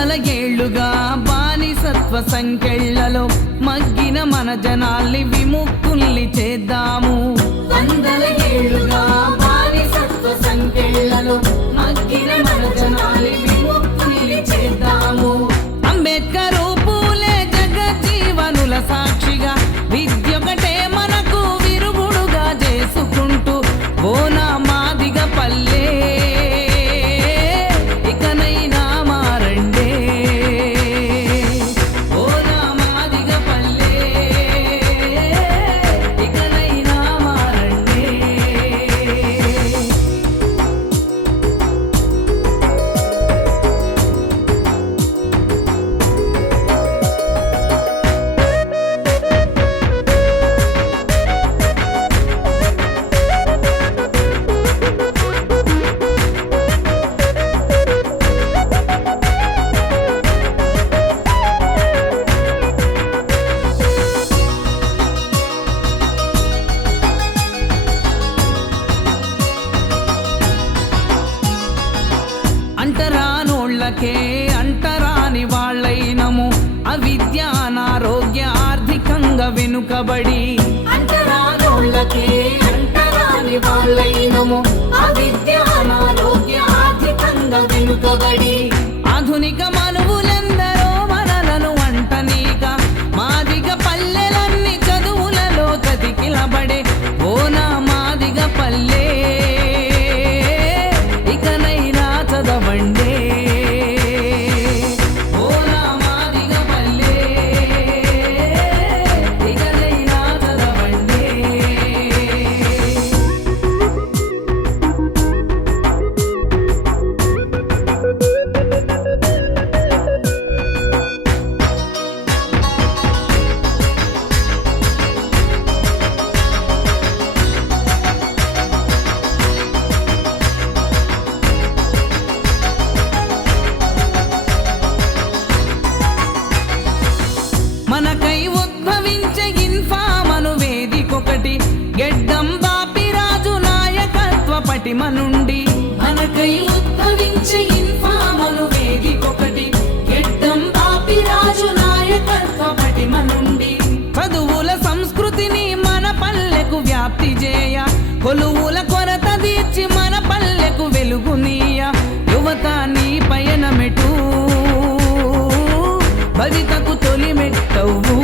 వందల ఏళ్లుగా బానిసత్వ సంకెళ్లలో మగ్గిన మన జనాల్ని విముక్తుల్ని చేద్దాము. వందల ఏళ్లుగా బానిసత్వ సంకెళ్లలో మగ్గిన మన జనాల్ని విముక్తుల్ని చేద్దాము. అంబేద్కర్ పూలే జగజ్జీవనుల సాక్షిగా విద్యొకటే మనకు విరుగుడుగా చేసుకుంటూ ఓ నా మాదిగ పల్లె ఇకనైనా మారండే. ఓ నా మాదిగ పల్లె ఇకనైనా మారండే. అంటరానోళ్ళకే అంటరాని వాళ్ళైనము, అవిద్య అనారోగ్య ఆర్థికంగా వెనుకబడి. అంటరానోళ్ళకే అంటరాని వాళ్ళైనము, అవిద్య అనారోగ్య ఆర్థికంగా వెనుకబడి. ఆధునిక మనువులెందరో మనలను అంటనీక మాదిగ పల్లెలన్నీ చదువులలో తదికిలబడే. ఓ నా మాదిగ పల్లె ఇకనైనా చదవండే. ఓ నా మాదిగ పల్లె ఇకనైనా చదవండే. మనకై ఉద్భవించే ఇన్ఫామను వేదికొకటి గెడ్డం బాపిరాజు నాయకత్వ పటిమ నుండి. మనకై ఉద్భవించే ఇన్ఫామను వేదికొకటి గెడ్డం బాపిరాజు నాయకత్వ పటిమ నుండి. చదువుల సంస్కృతిని మన పల్లెకు వ్యాప్తి చేయ, కొలువుల కొరత తీర్చి మన పల్లెకు వెలుగునీయ. యువత నీ పయనమెటు భవితకు తొలిమెట్టవు.